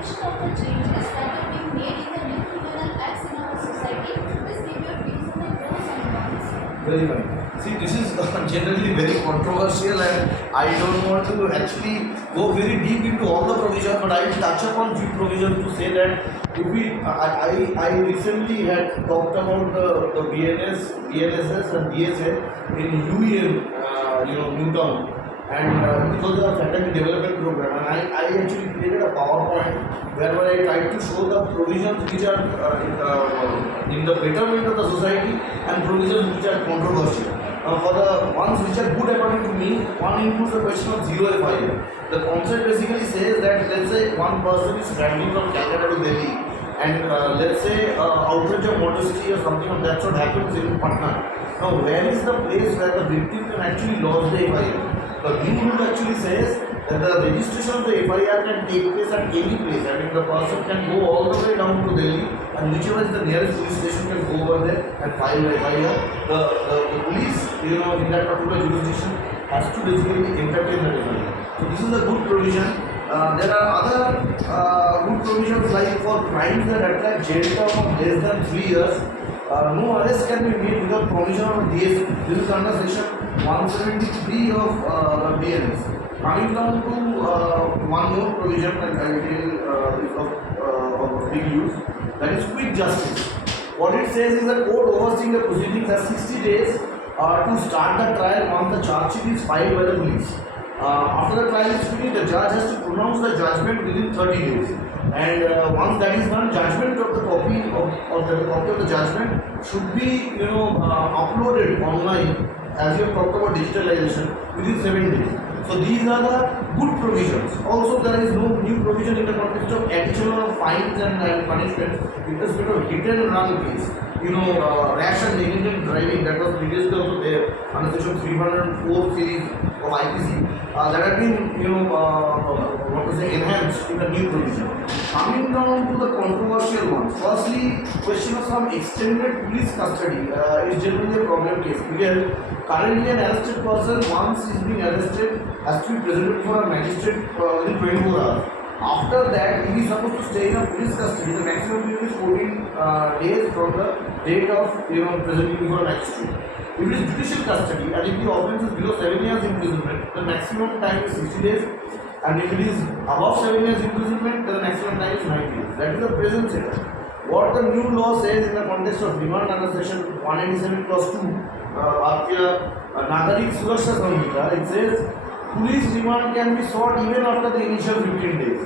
expectation of the change is started being made in the new criminal acts in our society. Please give your views on the pros and cons. Very well. See, this is generally very controversial, and I don't want to actually go very deep into all the provisions, but I will touch upon few provisions to say that if we, I recently had talked about the BLSS and BSA in UEM, Newtown, and it was a faculty development program, and I actually created a PowerPoint where I tried to show the provisions which are in the betterment of the society and provisions which are controversial. For the ones which are good according to me, one includes the question of zero FIR. The concept basically says that let's say one person is traveling from Calcutta to Delhi, and let's say outrage of modesty or something of that sort happens in Patna. Now, where is the place where the victim can actually lodge the FIR? The new rule actually says that the registration of the FIR can take place at any place. I mean, the person can go all the way down to Delhi, and whichever is the nearest police station can go over there and file the FIR. The police, in that particular jurisdiction has to basically entertain the FIR. So this is a good provision. There are other good provisions like for crimes that attract jail term of less than 3 years. No arrest can be made without permission of the DSP. This is under section 173 of the BNS. Coming down to one more provision that I feel is of big use, that is quick justice. What it says is that court overseeing the proceedings has 60 days to start the trial once the charge sheet is filed by the police. After the trial is finished, the judge has to pronounce the judgment within 30 days. And once that is done, judgment of the copy of the judgment should be uploaded online, as you have talked about digitalization, within 7 days. So these are the good provisions. Also, there is no new provision in the context of additional fines and punishments. It is bit of hit and run case. Rash and negligent driving, that was previously also there under section 304 series of IPC. That had been, enhanced in the new provision. Coming down to the controversial ones. Firstly, question of some extended police custody is generally a problem case. Because currently an arrested person, once he is being arrested, has to be presented before a magistrate within 24 hours. After that, he is supposed to stay in a police custody. The maximum period is 14 days from the date of presenting before a magistrate. If it is judicial custody and if the offence is below 7 years imprisonment, the maximum time is 60 days. And if it is above 7 years imprisonment, then the maximum time is 90 days. That is the present setup. What the new law says in the context of remand under section 187 clause 2, Nagarik Surasha Samhita, it says police remand can be sought even after the initial 15 days.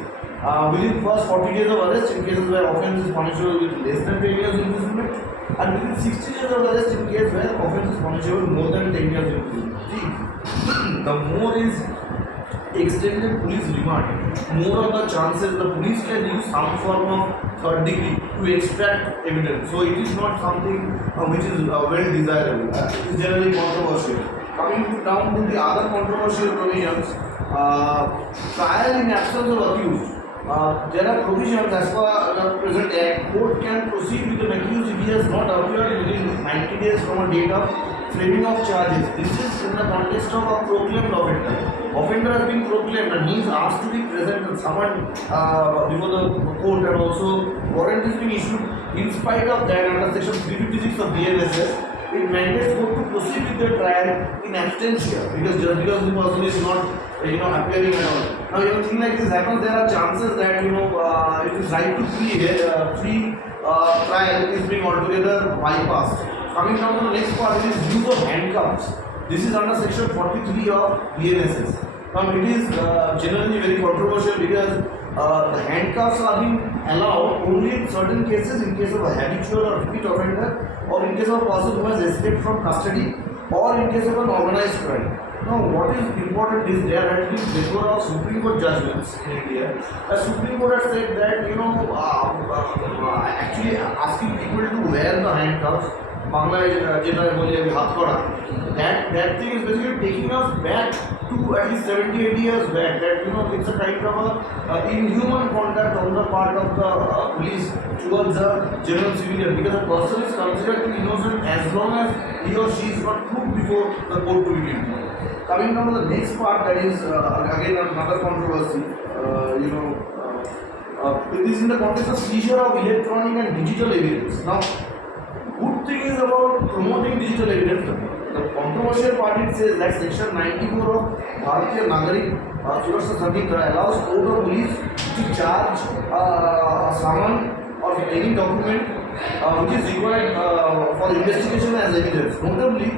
Within first 40 days of arrest in cases where offence is punishable with less than 10 years imprisonment, and within 60 days of arrest in case where offence is punishable more than 10 years imprisonment. See, the more is extended police remand, more of the chances the police can use some form of third degree to extract evidence. So it is not something which is well desirable. It is generally controversial. Coming down to the other controversial provisions, trial in absence of accused. There are provisions as per the present Act. Court can proceed with an accused if he has not appeared within 90 days from a date of framing of charges. This is in the context of a proclaimed offender. Offender has been proclaimed and he is asked to be present and summoned before the court, and also warrant is being issued. In spite of that, under section 356 of BLSS, it mandates court to proceed with the trial in absentia because just because the person is not appearing at all. Now, if a thing like this happens, there are chances that it is right to free trial is being altogether bypassed. Coming down to the next part, it is use of handcuffs. This is under section 43 of BNSS. Now, it is generally very controversial because the handcuffs are being allowed only in certain cases, in case of a habitual or repeat offender, or in case of a person who has escaped from custody, or in case of an organized crime. Now, what is important is there had been before of Supreme Court judgments in India. The Supreme Court has said that actually asking people to wear the handcuffs, that thing is basically taking us back to at least 70-80 years back. That it's a kind of a inhuman conduct on the part of the police towards a general civilian, because a person is considered to be innocent as long as he or she is not proved before the court to be guilty. Coming down to the next part, that is again another controversy. it is in the context of seizure of electronic and digital evidence. Now, good thing is about promoting digital evidence. The controversial part it says that section 94 of Bharatiya Nagarik Surasha Samhita allows court or police to charge someone or any document which is required for investigation as evidence. Notably,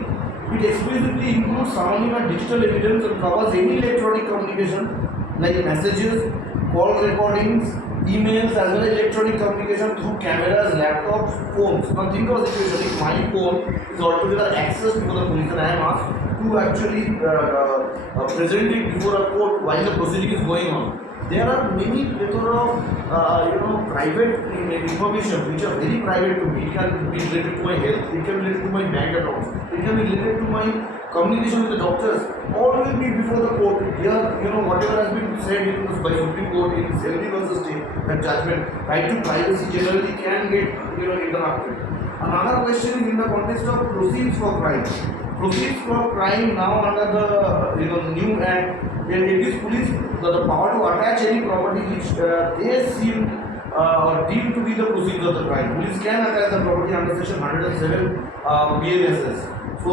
it explicitly includes summoning of digital evidence and covers any electronic communication like messages, call recordings, emails, as well as electronic communication through cameras, laptops, phones. Now think of the situation, if my phone is altogether accessed before the police and I am asked to actually present it before a court while the proceeding is going on. There are many plethora of private information which are very private to me. It can be related to my health, it can be related to my bank accounts, it can be related to my communication with the doctors. All will be before the court. Here, whatever has been said by Supreme Court in 70 versus state, that judgment, right to privacy generally can get interrupted. Another question is in the context of proceeds for crime. Proceeds for crime now under the new act, it gives police the power to attach any property which they seem or deem to be the proceeds of the crime. Police can attach the property under section 107 BNSS. So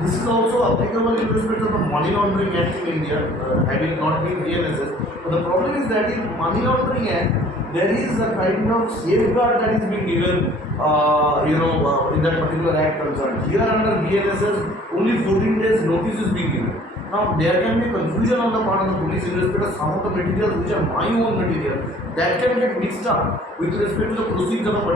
this is also applicable in respect of the Money Laundering Act in India, having not been BNSS. But the problem is that in Money Laundering Act, there is a kind of safeguard that is being given, in that particular act concerned. Here under BNSS, only 14 days notice is being given. Now there can be confusion on the part of the police in respect of some of the materials which are my own material that can get mixed up with respect to the proceeds of a particular